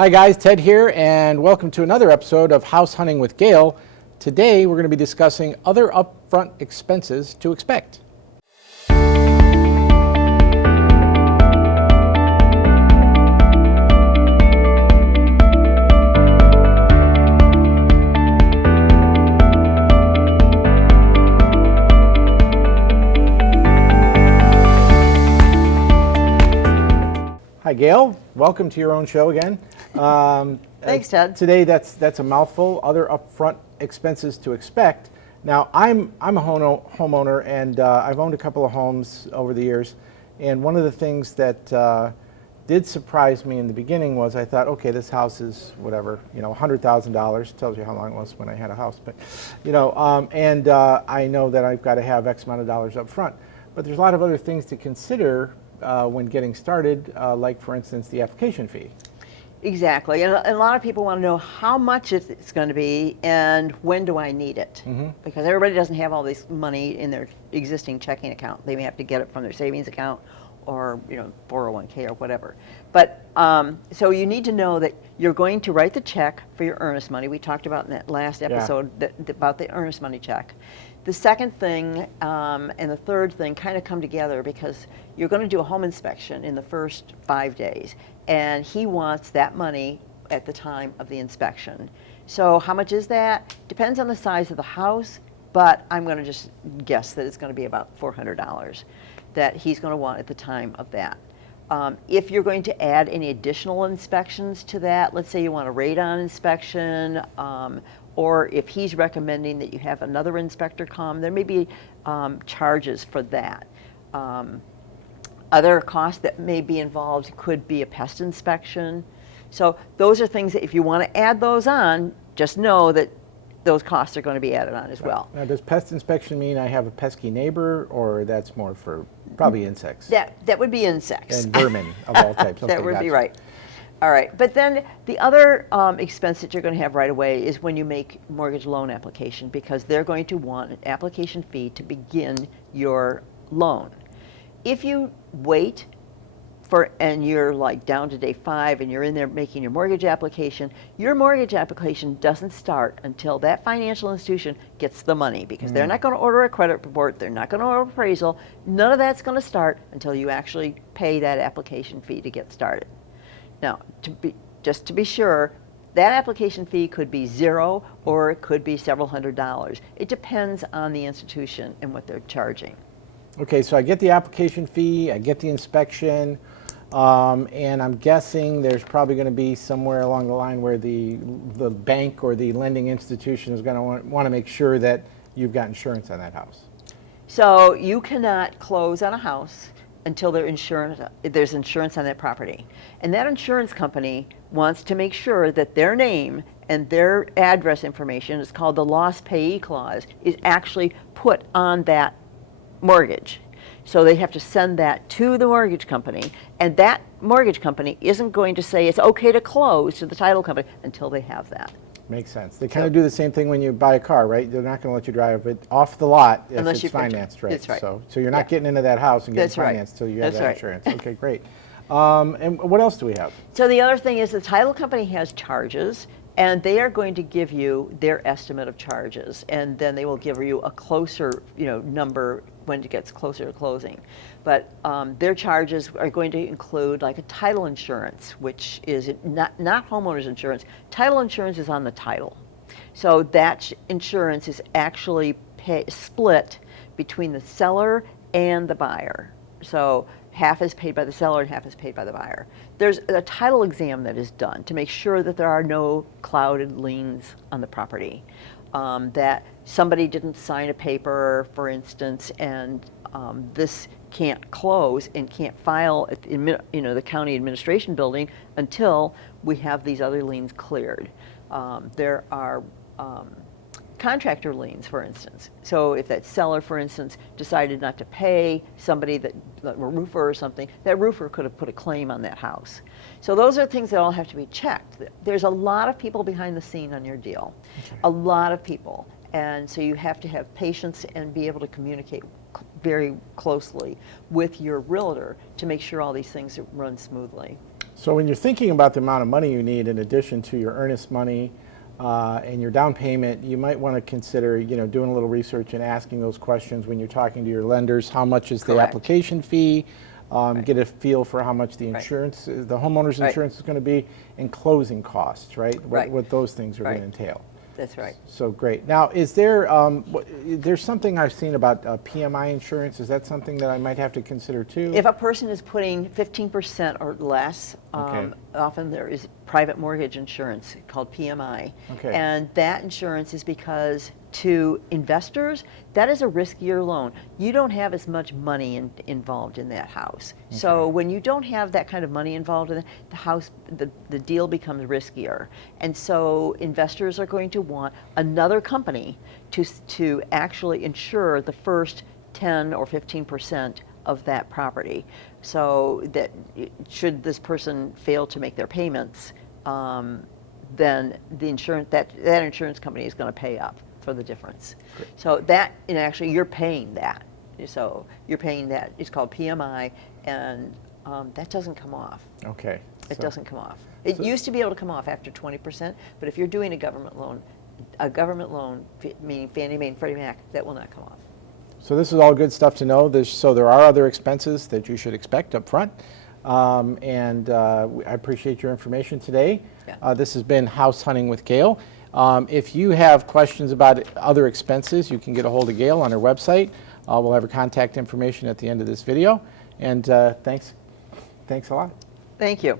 Hi guys, Ted here, and welcome to another episode of House Hunting with Gail. Today we're going to be discussing other upfront expenses to expect. Hi Gail, welcome to your own show again. Thanks, Ted. Today that's a mouthful, other upfront expenses to expect. Now I'm a homeowner and I've owned a couple of homes over the years, and one of the things that did surprise me in the beginning was I thought, okay, this house is whatever, $100,000, tells you how long it was when I had a house, but I know that I've got to have X amount of dollars up front. But there's a lot of other things to consider when getting started, like for instance the application fee. Exactly, and a lot of people want to know how much it's going to be and when do I need it, because everybody doesn't have all this money in their existing checking account. They may have to get it from their savings account or 401k or whatever. But so you need to know that you're going to write the check for your earnest money. We talked about in that last episode about the earnest money check. The second thing and the third thing kind of come together because you're going to do a home inspection in the first 5 days, and he wants that money at the time of the inspection. So how much is that? Depends on the size of the house, but I'm going to just guess that it's going to be about $400 that he's going to want at the time of that. If you're going to add any additional inspections to that, let's say you want a radon inspection, or if he's recommending that you have another inspector come, there may be charges for that. Other costs that may be involved could be a pest inspection. So those are things that if you want to add those on, just know that those costs are going to be added on as well. Now, does pest inspection mean I have a pesky neighbor, or that's more for probably insects? That would be insects. And vermin of all types. Okay, That would gotcha. be right. All right, but then the other expense that you're going to have right away is when you make mortgage loan application, because they're going to want an application fee to begin your loan. If you wait and you're like down to day 5 and you're in there making your mortgage application doesn't start until that financial institution gets the money, because they're not going to order a credit report, they're not going to order appraisal, none of that's going to start until you actually pay that application fee to get started. Now, to be sure, that application fee could be $0 or it could be several $100s. It depends on the institution and what they're charging. Okay, so I get the application fee, I get the inspection, and I'm guessing there's probably going to be somewhere along the line where the bank or the lending institution is going to want to make sure that you've got insurance on that house. So you cannot close on a house until there's insurance on that property. And that insurance company wants to make sure that their name and their address information, is called the lost payee clause, is actually put on that mortgage. So they have to send that to the mortgage company, and that mortgage company isn't going to say it's okay to close to the title company until they have that. Makes sense. They kind of do the same thing when you buy a car, right? They're not going to let you drive it off the lot if Unless it's financed, right? That's right. So you're not getting into that house and getting That's right. financed until you have That's that right. insurance. Okay, great. And what else do we have? So the other thing is the title company has charges, and they are going to give you their estimate of charges, and then they will give you a closer, number when it gets closer to closing. But their charges are going to include like a title insurance, which is not homeowners insurance. Title insurance is on the title. So that insurance is actually split between the seller and the buyer. So half is paid by the seller and half is paid by the buyer. There's a title exam that is done to make sure that there are no clouded liens on the property, that somebody didn't sign a paper, for instance, and this can't close and can't file at the county administration building until we have these other liens cleared. There are contractor liens, for instance. So if that seller, for instance, decided not to pay somebody like a roofer or something, that roofer could have put a claim on that house. So those are things that all have to be checked. There's a lot of people behind the scene on your deal, a lot of people. And so you have to have patience and be able to communicate very closely with your realtor to make sure all these things run smoothly. So when you're thinking about the amount of money you need in addition to your earnest money and your down payment, you might want to consider, doing a little research and asking those questions when you're talking to your lenders. How much is the Correct. application fee? Right. Get a feel for how much the insurance, the homeowner's Right. insurance is going to be, and closing costs, right? Right. What those things are Right. going to entail. That's right. So great. Now, is there, there's something I've seen about PMI insurance. Is that something that I might have to consider too? If a person is putting 15% or less, Okay. often there is private mortgage insurance called PMI. Okay. And that insurance is because to investors, that is a riskier loan. You don't have as much money involved in that house. So when you don't have that kind of money involved in it, the house, the deal becomes riskier. And so investors are going to want another company to actually insure the first 10 or 15% of that property. So that should this person fail to make their payments, then the insurance that insurance company is going to pay up for the difference. Great. So that, and actually you're paying that. So you're paying that. It's called PMI, and that doesn't come off. Okay. It So- doesn't come off. It used to be able to come off after 20%, but if you're doing a government loan, meaning Fannie Mae and Freddie Mac, that will not come off. So this is all good stuff to know. So there are other expenses that you should expect up front. I appreciate your information today. Yeah. This has been House Hunting with Gail. If you have questions about other expenses, you can get a hold of Gail on her website. We'll have her contact information at the end of this video. And thanks a lot. Thank you.